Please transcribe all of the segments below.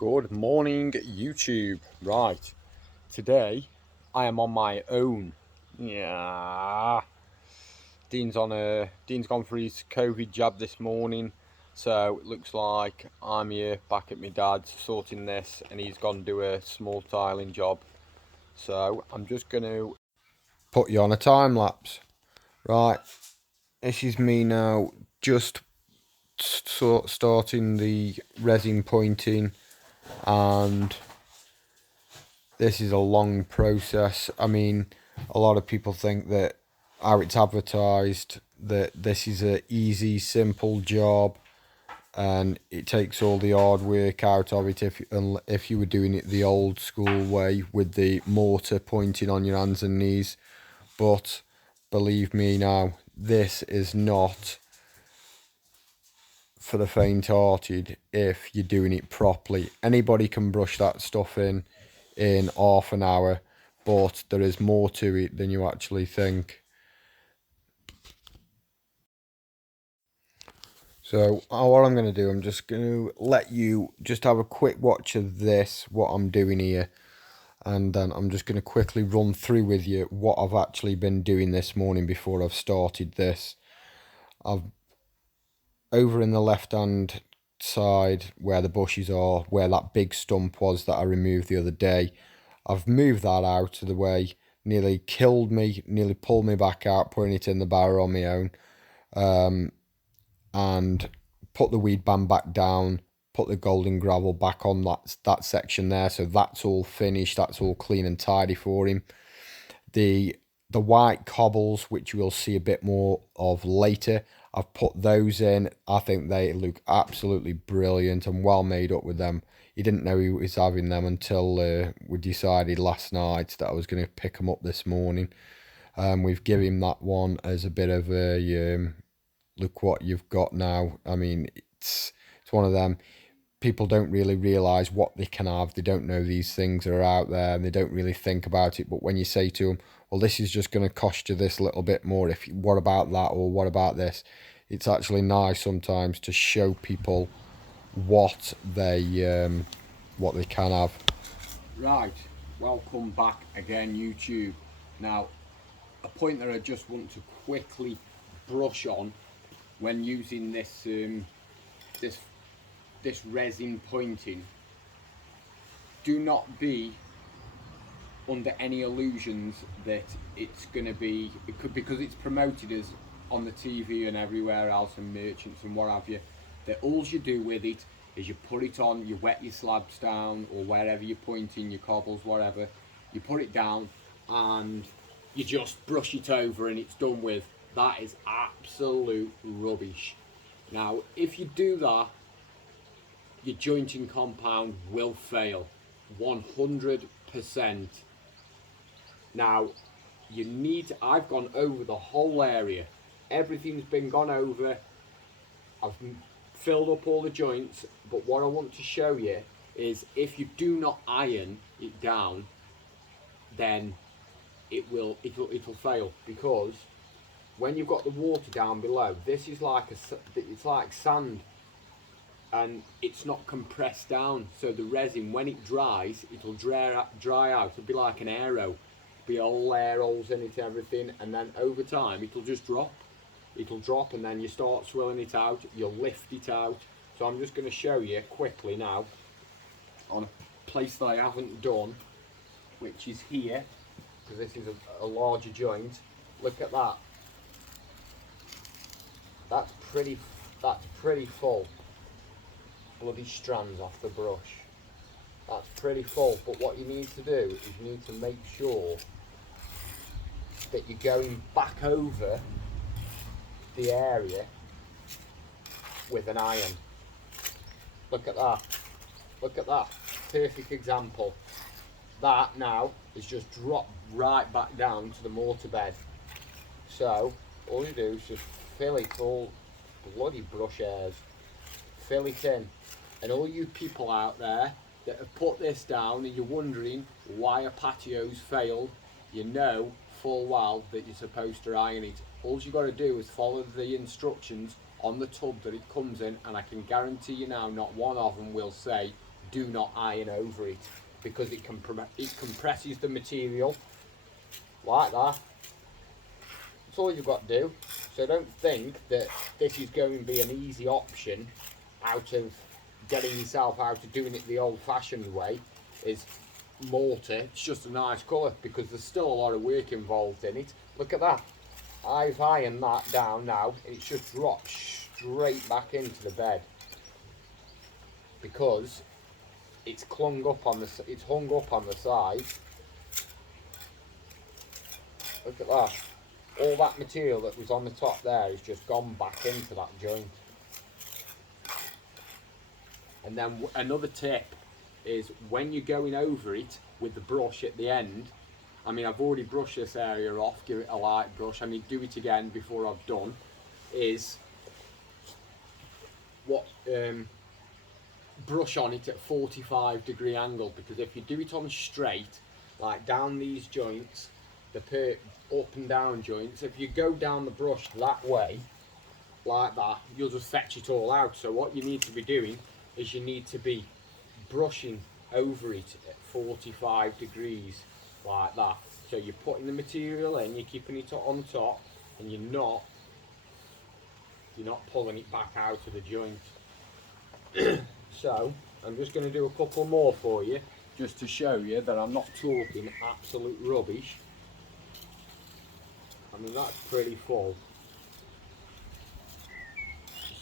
Good morning, YouTube. Right, today I am on my own. Yeah, Dean's gone for his COVID jab this morning, so it looks like I'm here back at my dad's sorting this, and he's gone to do a small tiling job. So I'm just gonna put you on a time lapse. Right, this is me now, just starting the resin pointing, and this is a long process. I mean, a lot of people think that how it's advertised, that this is a easy, simple job, and it takes all the hard work out of it if you were doing it the old school way with the mortar pointing on your hands and knees. But believe me now, this is not for the faint-hearted if you're doing it properly. Anybody can brush that stuff in half an hour, but there is more to it than you actually think. So what I'm going to do, I'm just going to let you just have a quick watch of this, what I'm doing here, and then I'm just going to quickly run through with you what I've actually been doing this morning before I've started this. I've over in the left hand side where the bushes are, where that big stump was that I removed the other day, I've moved that out of the way. Nearly killed me, nearly pulled me back out, putting it in the barrow on my own, and put the weed ban back down, put the golden gravel back on that section there, so that's all finished, that's all clean and tidy for him. The white cobbles, which we'll see a bit more of later, I've put those in. I think they look absolutely brilliant and well made up with them. He didn't know he was having them until we decided last night that I was going to pick them up this morning. We've given him that one as a bit of a look what you've got now. I mean, it's one of them. People don't really realise what they can have. They don't know these things are out there, and they don't really think about it. But when you say to them, well, this is just going to cost you this little bit more, what about that, or what about this, it's actually nice sometimes to show people what they can have. Right, welcome back again, YouTube. Now, a point that I just want to quickly brush on when using this resin pointing. Do not be under any illusions that it's going to be, because it's promoted as on the TV and everywhere else and merchants and what have you, that all you do with it is you put it on, you wet your slabs down, or wherever you're pointing, your cobbles, whatever, you put it down and you just brush it over and it's done with. That is absolute rubbish. Now, if you do that, your jointing compound will fail 100%. Now, you need I've gone over the whole area, everything's been gone over, I've filled up all the joints, but what I want to show you is if you do not iron it down, then it'll fail, because when you've got the water down below, this is it's like sand, and it's not compressed down, so the resin, when it dries, it'll dry out. It'll be like an arrow, be all air holes in it, everything, and then over time it'll just drop. It'll drop, and then you start swilling it out, you'll lift it out. So I'm just going to show you quickly now on a place that I haven't done, which is here, because this is a larger joint. Look at that. That's pretty full. Bloody strands off the brush. That's pretty full, but what you need to do is you need to make sure that you're going back over the area with an iron. Look at that. Look at that. Perfect example. That now is just dropped right back down to the mortar bed. So all you do is just fill it all, bloody brush hairs. Fill it in. And all you people out there that have put this down and you're wondering why a patio's failed, you know full well that you're supposed to iron it. All you got to do is follow the instructions on the tub that it comes in, and I can guarantee you now not one of them will say do not iron over it, because it compresses the material like that. That's all you've got to do. So don't think that this is going to be an easy option out of getting yourself out of doing it the old-fashioned way. Is mortar. It's just a nice colour, because there's still a lot of work involved in it. Look at that. I've ironed that down now, and it's just dropped straight back into the bed, because it's hung up on the side. Look at that. All that material that was on the top there has just gone back into that joint. And then another tip is, when you're going over it with the brush at the end, I mean, I've already brushed this area off, give it a light brush, I need to do it again before I've done, is brush on it at 45-degree angle, because if you do it on straight, like down these joints, the up and down joints, if you go down the brush that way, like that, you'll just fetch it all out. So what you need to be doing is you need to be brushing over it at 45 degrees, like that. So you're putting the material in, you're keeping it on top, and you're not pulling it back out of the joint. So I'm just going to do a couple more for you, just to show you that I'm not talking absolute rubbish. I mean, that's pretty full.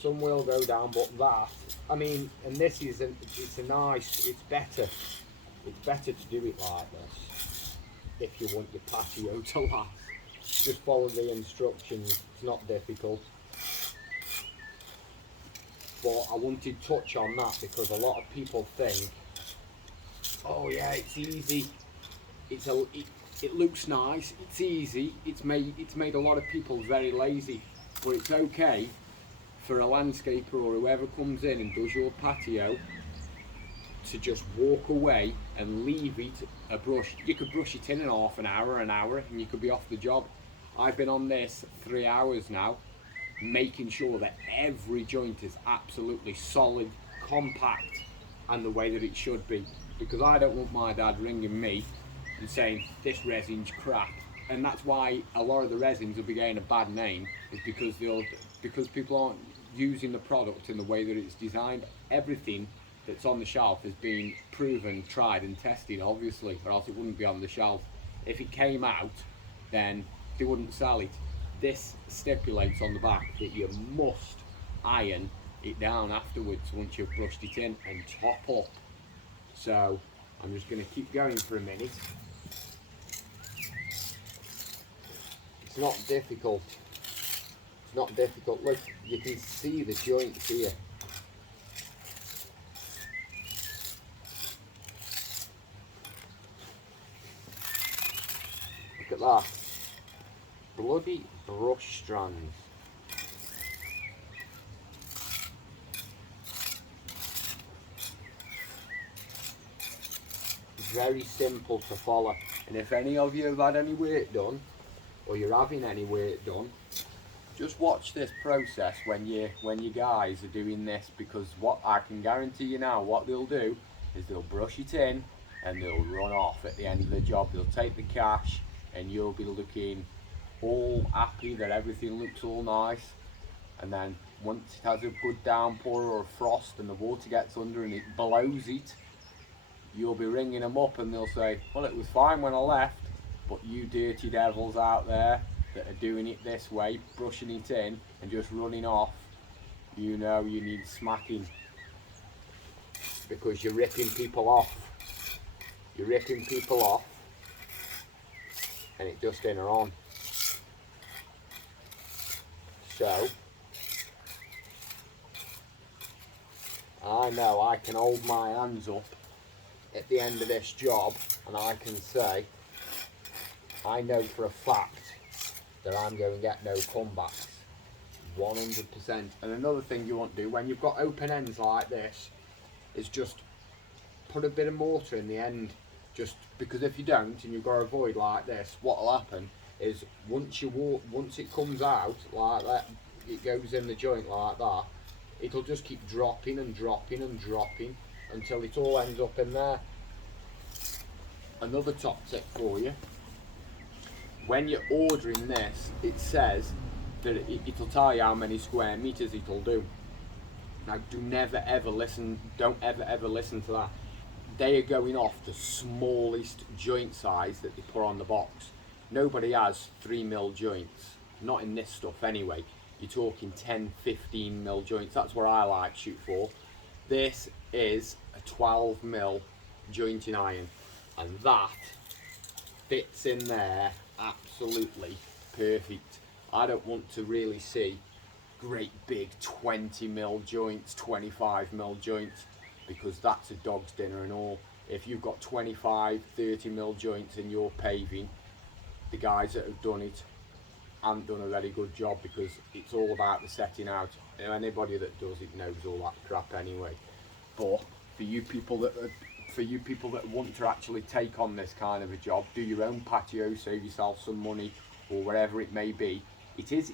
Some will go down, but that, I mean, and this is it's better to do it like this if you want your patio to last. Just follow the instructions, it's not difficult. But I wanted to touch on that, because a lot of people think, oh yeah, it's easy, it looks nice, it's easy, it's made a lot of people very lazy. But it's okay for a landscaper or whoever comes in and does your patio to just walk away and leave it a brush. You could brush it in half an hour, and you could be off the job. I've been on this 3 hours now, making sure that every joint is absolutely solid, compact, and the way that it should be, because I don't want my dad ringing me and saying this resin's crap. And that's why a lot of the resins will be getting a bad name, is because people aren't using the product in the way that it's designed. Everything that's on the shelf has been proven, tried and tested, obviously, or else it wouldn't be on the shelf. If it came out, then they wouldn't sell it. This stipulates on the back that you must iron it down afterwards once you've brushed it in, and top up. So I'm just going to keep going for a minute. It's not difficult. It's not difficult. Look, you can see the joints here. Look at that. Bloody brush strands. Very simple to follow. And if any of you have had any work done, or you're having any work done, just watch this process when you guys are doing this, because what I can guarantee you now, what they'll do is they'll brush it in and they'll run off at the end of the job. They'll take the cash, and you'll be looking all happy that everything looks all nice. And then once it has a good downpour or a frost and the water gets under and it blows it, you'll be ringing them up and they'll say, well, it was fine when I left, but you dirty devils out there that are doing it this way, brushing it in and just running off, you know you need smacking, because you're ripping people off. You're ripping people off, and it just ain't on. So I know I can hold my hands up at the end of this job, and I can say I know for a fact that I'm going to get no comebacks, 100%. And another thing you want to do when you've got open ends like this is just put a bit of mortar in the end, just because if you don't and you've got to avoid like this, what will happen is once it comes out like that, it goes in the joint like that, it'll just keep dropping and dropping and dropping, until it all ends up in there. Another top tip for you: when you're ordering this, it says that it'll tell you how many square meters it'll do. Now, don't ever listen to that. They are going off the smallest joint size that they put on the box. Nobody has 3mm joints, not in this stuff anyway. You're talking 10, 15mm joints. That's what I like to shoot for. This is a 12mm jointing iron, and that fits in there absolutely perfect. I don't want to really see great big 20mm joints, 25mm joints, because that's a dog's dinner and all. If you've got 25, 30mm joints in your paving, the guys that have done it haven't done a very good job, because it's all about the setting out. Anybody that does it knows all that crap anyway. But for you people that want to actually take on this kind of a job, do your own patio, save yourself some money, or whatever it may be, it is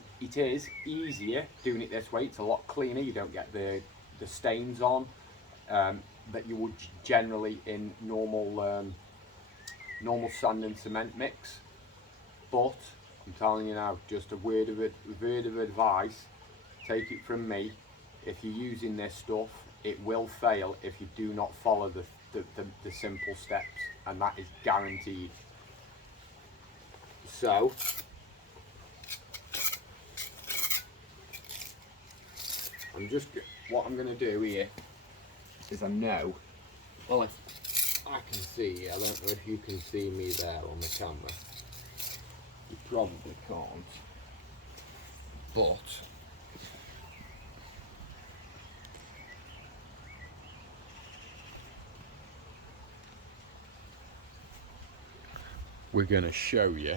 easier doing it this way. It's a lot cleaner. You don't get the stains on that you would generally in normal sand and cement mix. But I'm telling you now, just a word of advice, take it from me: if you're using this stuff, it will fail if you do not follow the simple steps, and that is guaranteed. So what I'm going to do here is, I know, well, I can see, I don't know if you can see me there on the camera. You probably can't, but we're going to show you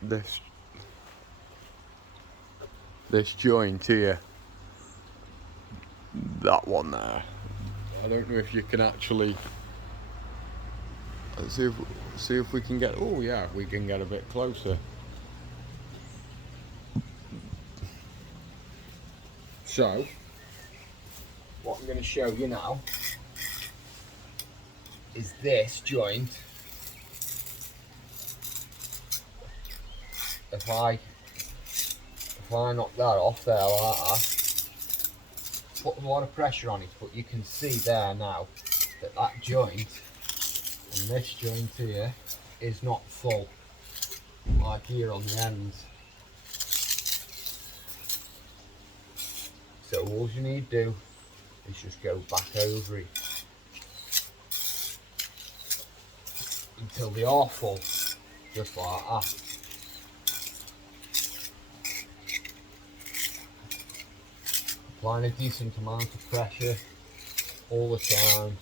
this joint here, that one there. I don't know if you can actually, let's see if we can get, oh yeah, we can get a bit closer. So what I'm going to show you now is this joint. If I knock that off there like that, put a lot of pressure on it, but you can see there now that joint and this joint here is not full, like here on the ends. So all you need to do is just go back over it until they are full, just like that. Applying a decent amount of pressure all the time.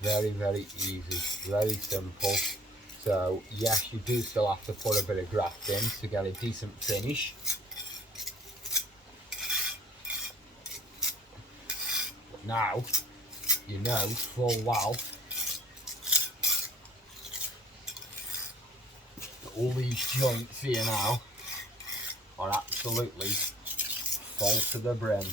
Very, very easy, very simple. So yes, you do still have to put a bit of graft in to get a decent finish. But now, you know full well that all these joints here now are absolutely full to the brim.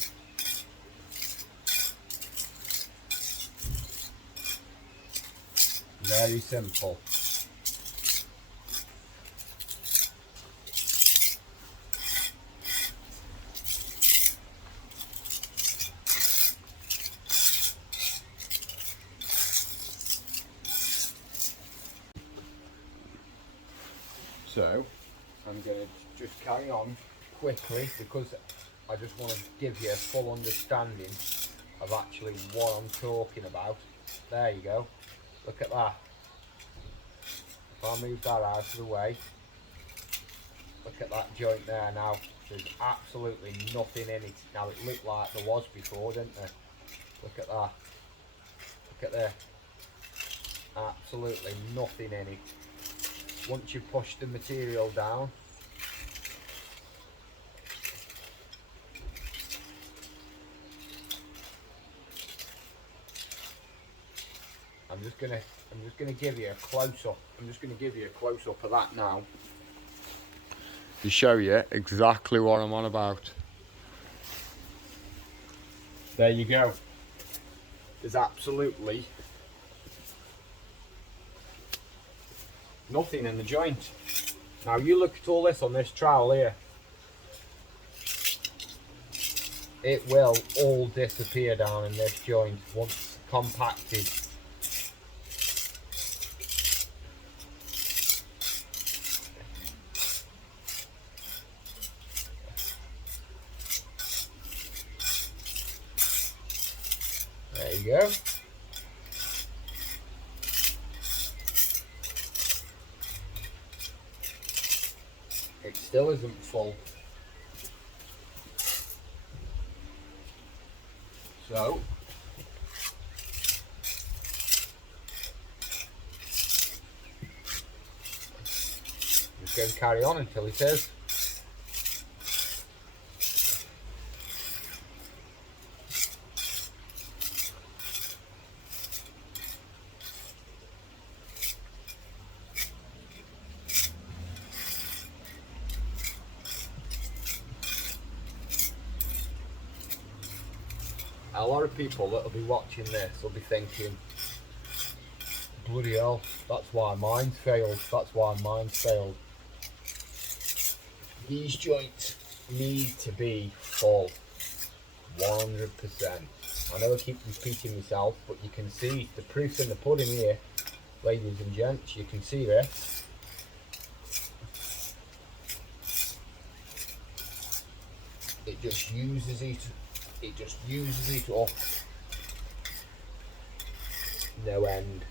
Very simple. So I'm going to just carry on quickly, because I just want to give you a full understanding of actually what I'm talking about. There you go. Look at that. If I move that out of the way, look at that joint there now. There's absolutely nothing in it. Now it looked like there was before, didn't there? Look at that. Look at there. Absolutely nothing in it. Once you push the material down, I'm just going to I'm just going to give you a close-up. I'm just going to give you a close-up of that now, to show you exactly what I'm on about. There you go. There's absolutely nothing in the joint. Now you look at all this on this trowel here. It will all disappear down in this joint once compacted. There you go. It still isn't full. So, just going to carry on until it is. A lot of people that will be watching this will be thinking, bloody hell, that's why mine's failed, that's why mine's failed. These joints need to be full, 100%. I know I keep repeating myself, but you can see the proof's in the pudding here, ladies and gents. You can see this. It just uses it. It just uses it up. No end.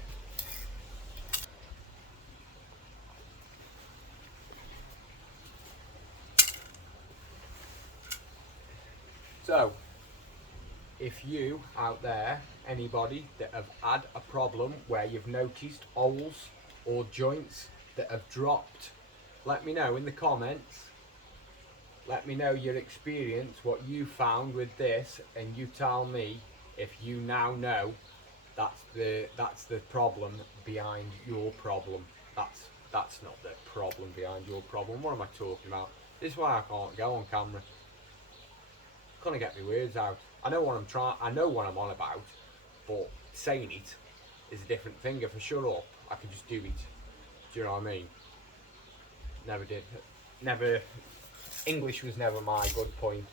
So, if you out there, anybody that have had a problem where you've noticed holes or joints that have dropped, let me know in the comments. Let me know your experience, what you found with this, and you tell me if you now know that's the problem behind your problem. That's not the problem behind your problem. What am I talking about? This is why I can't go on camera. Can't get my words out. I know what I'm trying. I know what I'm on about, but saying it is a different thing. If I shut up, I can just do it. Do you know what I mean? Never did. Never. English was never my good point.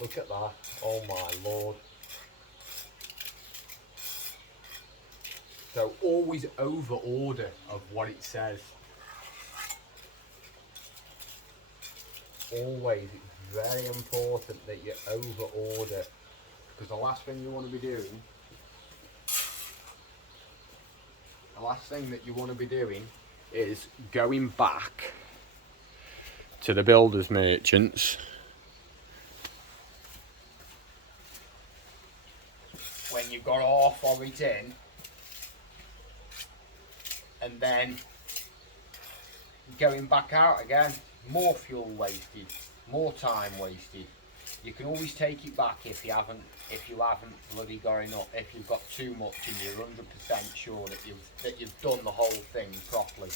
Look at that. Oh my lord. So always over order of what it says. Always, it's very important that you over order, because the last thing you want to be doing, is going back to the builders merchants when you got half of it in, and then going back out again. More fuel wasted, more time wasted. You can always take it back if you haven't bloody got enough. If you've got too much and you're 100% sure that you've done the whole thing properly.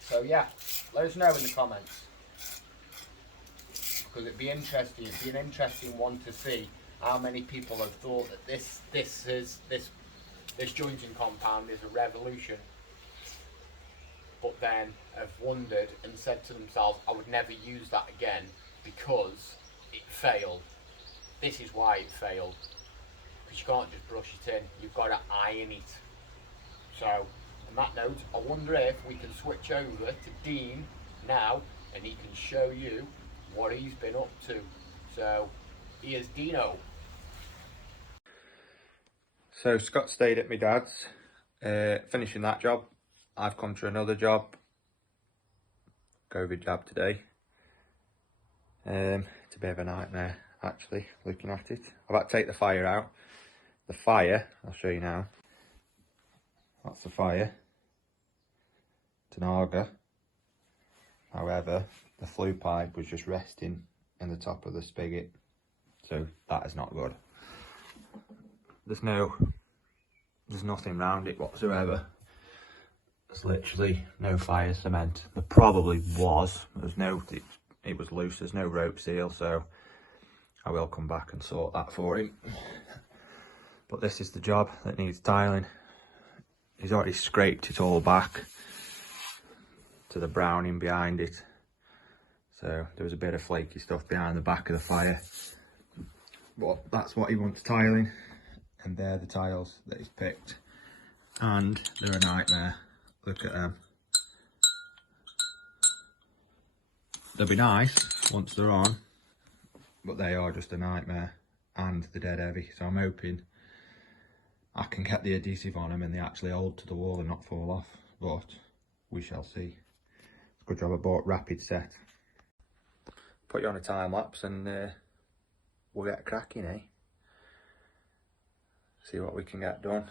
So yeah, let us know in the comments, because it'd be interesting. It'd be an interesting one to see how many people have thought that this jointing compound is a revolution, but then have wondered and said to themselves, I would never use that again because it failed. This is why it failed, because you can't just brush it in, you've got to iron it. So on that note, I wonder if we can switch over to Dean now and he can show you what he's been up to. So here's Dino. So Scott stayed at my dad's, finishing that job. I've come to another job, COVID job today. It's a bit of a nightmare actually, looking at it. I've had to take the fire out. The fire, I'll show you now. That's the fire. It's an auger. However, the flue pipe was just resting in the top of the spigot. So that is not good. there's nothing round it whatsoever. There's literally no fire cement. There probably was. It was loose. There's no rope seal, so I will come back and sort that for him. But this is the job that needs tiling. He's already scraped it all back to the browning behind it. So there was a bit of flaky stuff behind the back of the fire. But that's what he wants tiling. And they're the tiles that he's picked. And they're a nightmare. Look at them. They'll be nice once they're on, but they are just a nightmare and they're dead heavy. So I'm hoping I can get the adhesive on them and they actually hold to the wall and not fall off, but we shall see. It's a good job I bought Rapid Set. Put you on a time lapse and we'll get cracking, eh? See what we can get done.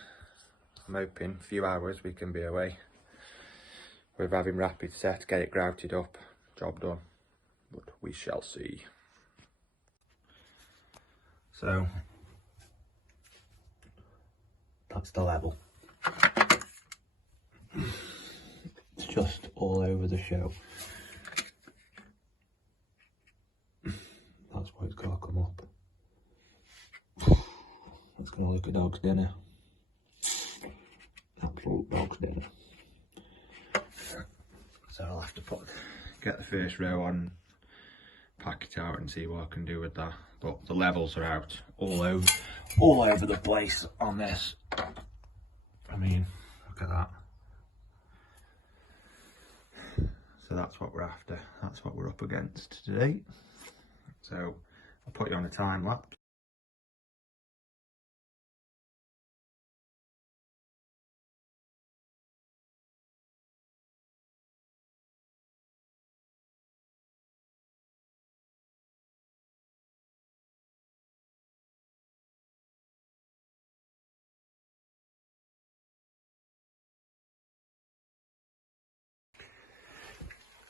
I'm hoping a few hours we can be away with having Rapid Set, get it grouted up, job done, but we shall see. So that's the level. It's just all over the show. That's why it's got to come up. That's going to look a dog's dinner. Absolute dog's dinner. So I'll have to get the first row on, pack it out and see what I can do with that. But the levels are out all over the place on this. I mean, look at that. So that's what we're after. That's what we're up against today. So I'll put you on a time lapse.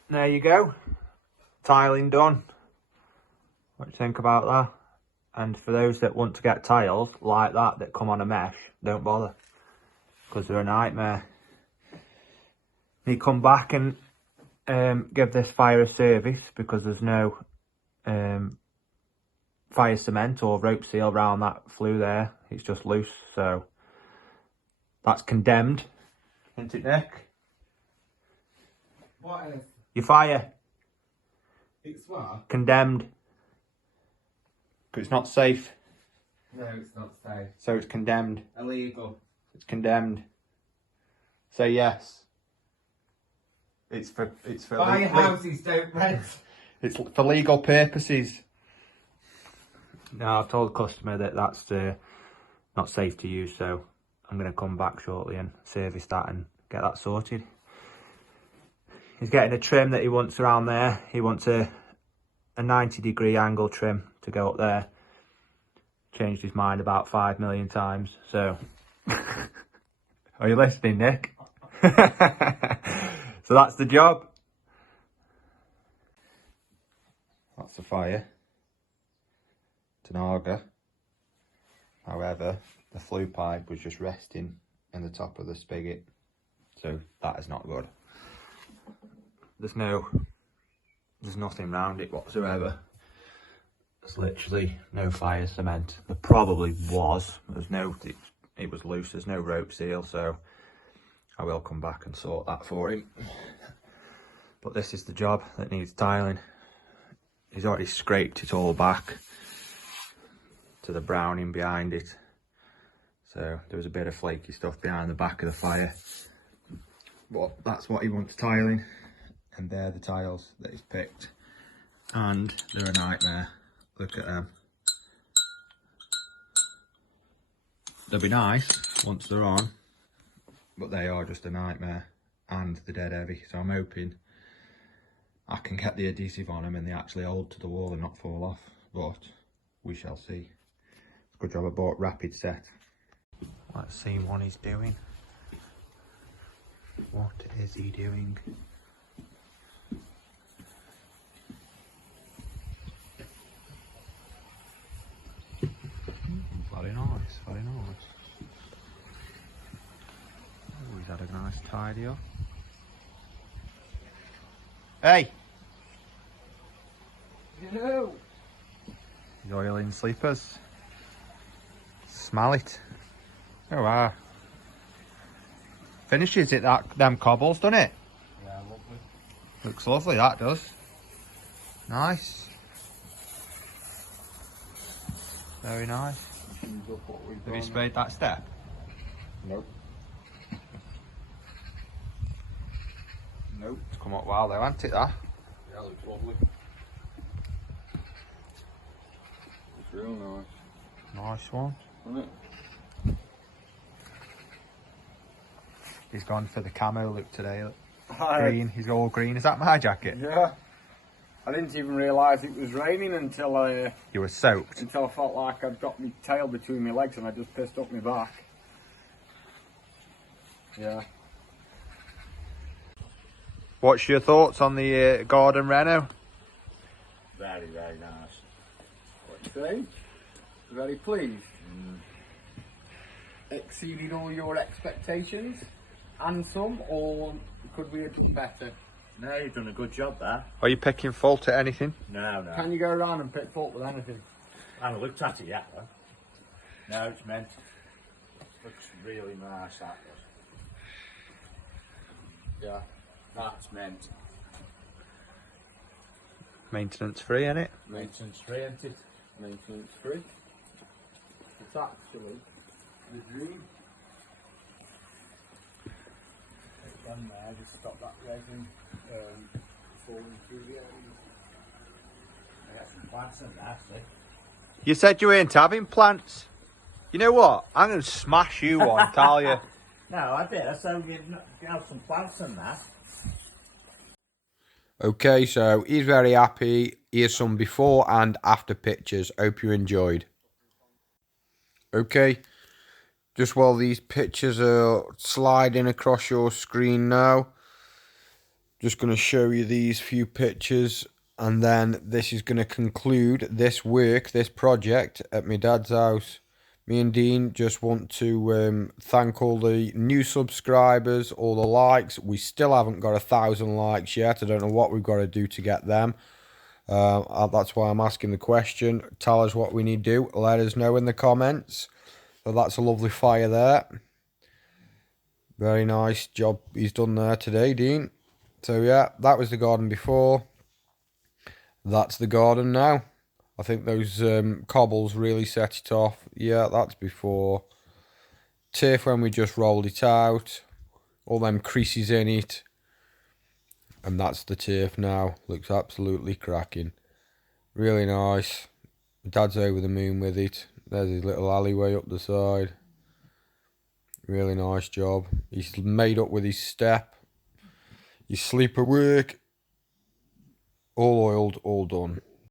There you go, tiling done. What do you think about that? And for those that want to get tiles like that come on a mesh, don't bother, because they're a nightmare. You come back and give this fire a service, because there's no fire cement or rope seal around that flue there. It's just loose, so that's condemned, isn't it, Nick? What is? Your fire. It's what? Condemned. Because it's not safe. No, it's not safe. So it's condemned. Illegal. It's condemned. Say yes. It's for Fire houses don't rent. It's for legal purposes. No, I've told the customer that that's not safe to use, so I'm going to come back shortly and service that and get that sorted. He's getting a trim that he wants around there. He wants a 90-degree angle trim to go up there. Changed his mind about 5 million times, so... Are you listening, Nick? So that's the job. That's the fire. It's an auger. However, the flue pipe was just resting in the top of the spigot, so that is not good. There's nothing round it whatsoever. There's literally no fire cement. There probably was. It was loose. There's no rope seal, so I will come back and sort that for him. But this is the job that needs tiling. He's already scraped it all back to the browning behind it. So there was a bit of flaky stuff behind the back of the fire. But that's what he wants tiling. And they're the tiles that he's picked. And they're a nightmare. Look at them. They'll be nice once they're on, but they are just a nightmare and they're dead heavy. So I'm hoping I can get the adhesive on them and they actually hold to the wall and not fall off, but we shall see. It's a good job I bought Rapid Set. Let's see what he's doing. What is he doing? Very nice, very nice. Had a nice tidy up. Hey! No. The oil-in sleepers. Smell it. Oh wow. Finishes it them cobbles, doesn't it? Yeah, lovely. Looks lovely, that does. Nice. Very nice. Have you sprayed that step? Nope. Nope. It's come up well though, hasn't it, that? Yeah, looks lovely. It's real nice. Nice one. Isn't it? He's gone for the camo look today. Look. Green, he's all green. Is that my jacket? Yeah. I didn't even realise it was raining until I You were soaked. felt like I'd got my tail between my legs and I just pissed up my back. Yeah. What's your thoughts on the garden reno? Very, very nice. What do you think? Very pleased. Exceeded all your expectations and some, or could we have done better? No, you've done a good job there. Are you picking fault at anything? No, no. Can you go around and pick fault with anything? I haven't looked at it yet, though. No, it's meant. Looks really nice, that does. Yeah. That's meant. Maintenance free, innit? Maintenance free, isn't it? Maintenance free. It's actually the dream. Take one there, just stop that resin falling through the ends. I got some plants in there, see? You said you weren't having plants. You know what? I'm going to smash you one, tell you. No, I did. I said you have some plants in there. Okay, so he's very happy. Here's some before and after pictures. Hope you enjoyed. Okay, just while these pictures are sliding across your screen now, just going to show you these few pictures, and then this is going to conclude this work, this project at my dad's house. Me and Dean just want to thank all the new subscribers, all the likes. We still haven't got 1,000 likes yet. I don't know what we've got to do to get them. That's why I'm asking the question. Tell us what we need to do. Let us know in the comments. So that's a lovely fire there. Very nice job he's done there today, Dean. So yeah, that was the garden before. That's the garden now. I think those cobbles really set it off. Yeah, that's before. Turf when we just rolled it out. All them creases in it. And that's the turf now. Looks absolutely cracking. Really nice. Dad's over the moon with it. There's his little alleyway up the side. Really nice job. He's made up with his step. His sleeper work. All oiled, all done.